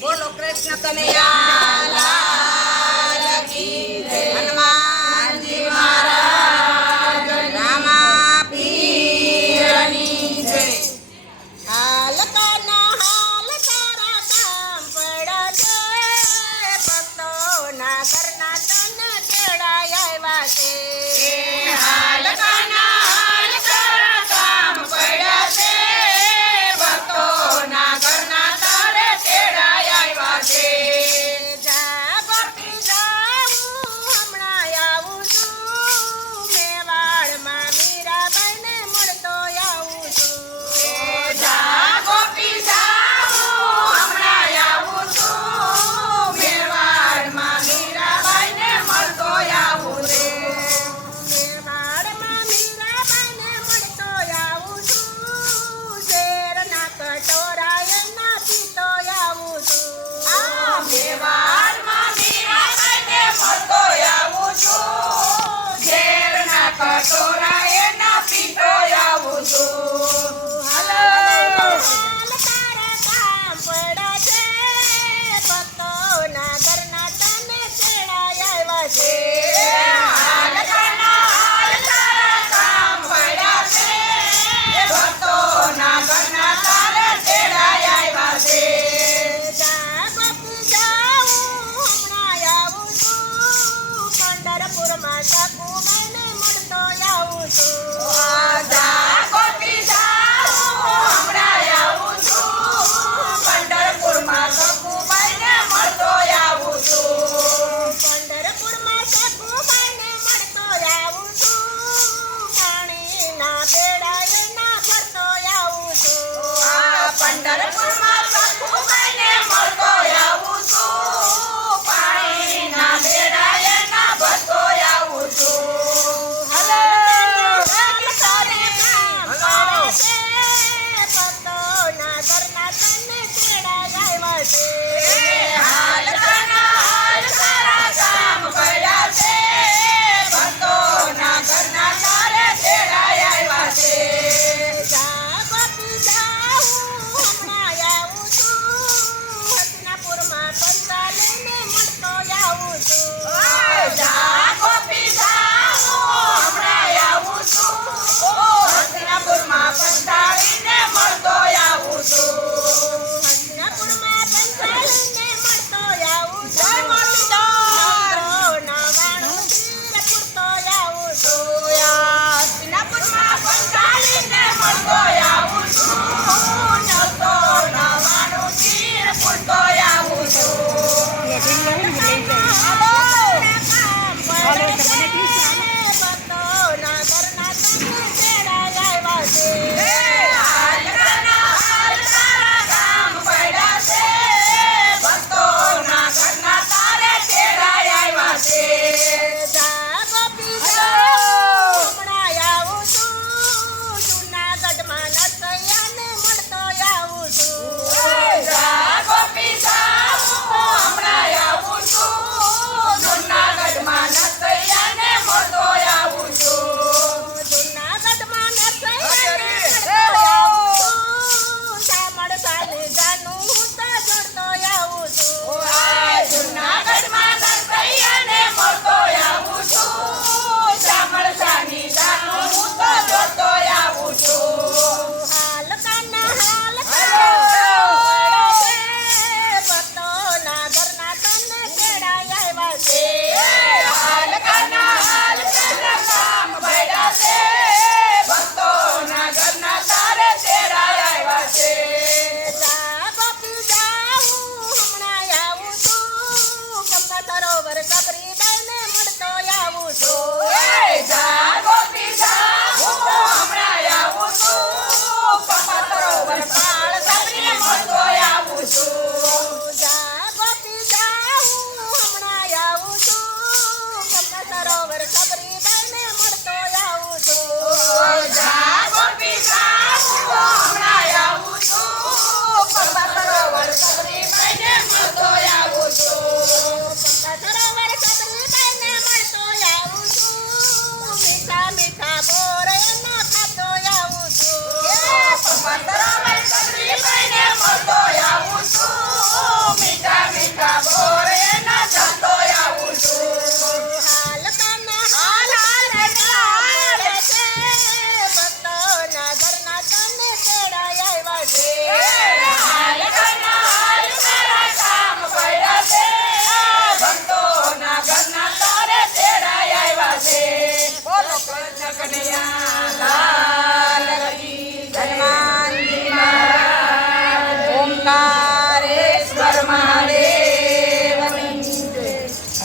બોલો કૃષ્ણ કનૈયા લાલ કી જય. હનુમાનજી મહારાજ રામા પીરની જય. હાલ કાના હાલ તારા કામ પડ્યા છે, ભક્તોના ઘરના તન તેડાય આવ્યા છે. હાલ કાના હાલ તારા કામ પડ્યા છે, ભક્તોના ઘરના તન તેડાય આવ્યા છે. જા ગોપી જાઉં હમણાં આવું છું, મેવાડમાં મીરાબાઈને મળતો આવું છું. જા ગોપી જાઉં હમણાં આવું છું, મેવાડમાં મીરાબાઈને મળતો આવું છું. મેવાડમાં મીરાબાઈને મળતો આવું છું, શેરના કટોરા એના પીતો આવું છું. મેવાડમાં મીરાબાઈને મળતો આવું છું, શેરના કટોરા એના પીતો આવું છું. હાલો હાલ તારા કામ પડ્યા છે, ભક્તોના ઘરના તને તેડાય આવ્યા છે. હાલ કાના હાલ તારા કામ પડ્યા છે, ભક્તોના ઘરના તને તેડાય આવ્યા છે. જા ગોપી જાઉં હમણાં આવું છું, પંઢરપુરમાં સખુબાઈને મળતો આવું છું. જા ગોપી જાઉં હમણાં આવું છું, પંઢરપુરમાં સખુબાઈને મળતો આવું છું. પંઢરપુરમાં સખુબાઈને મળતો આવું છું, પાણીના બેડા એના ભરતો આવું છું. પંઢરપુરમાં સખુબાઈને મળતો આવું છું, પાણીના બેડા એના ભરતો આવું છું. હાલો હાલ તારે કામ પડે છે, ભક્તોના ઘરના તને તેડાય આવ્યા છે. હાલ કાના હાલ તારા કામ પડ્યા છે, ભક્તોના ઘરના તારે તેડાય આવ્યા છે. જા ગોપી જાઉં હમણાં આવું છું, હસ્તિનાપુરમાં પંચાલીને મળતો આવું છું. જા ગોપી જાઉં હમણાં આવું છું, હસ્તિનાપુરમાં પંચાલીને મળતો આવું છું. હસ્તિનાપુરમાં પંચાલીને મળતો આવું છું, નવાણું તીર પૂરતો આવું છું. હસ્તિનાપુરમાં પંચાલીને મળતો આવું છું, 999 તીર પૂરતો આવું છું. ભક્તોના ઘરના તને તેડાય આવ્યા છે. હાલ કાના હાલ તારા કામ પડ્યા છે, ભક્તોના ઘરના તારે તેડાય આવ્યા છે. જા ગોપી જાઉં હમણાં આવું છું, જૂનાગઢમાં નરસૈયાને મળતો આવું છું. જા ગોપી જાઉં હમણાં આવું છું, જૂનાગઢમાં નરસૈયાને મળતો આવું છું. જૂનાગઢમાં નરસૈયાને મળતો આવું છું, સામળસાની જાનું હું તો જોડતો આવું છું. જૂનાગઢમાં નરસૈયાને મળતો આવું છું, સામળસાની જાનું હું તો જોડતો આવું છું. હાલ કાના હાલ તારા છે, ભક્તોના ઘરના તને તેડાય આવ્યા છે. હાલ કાના હાલ તારા કામ પડ્યા છે, ભક્તોના ઘરના તારે તેડાય આવ્યા છે.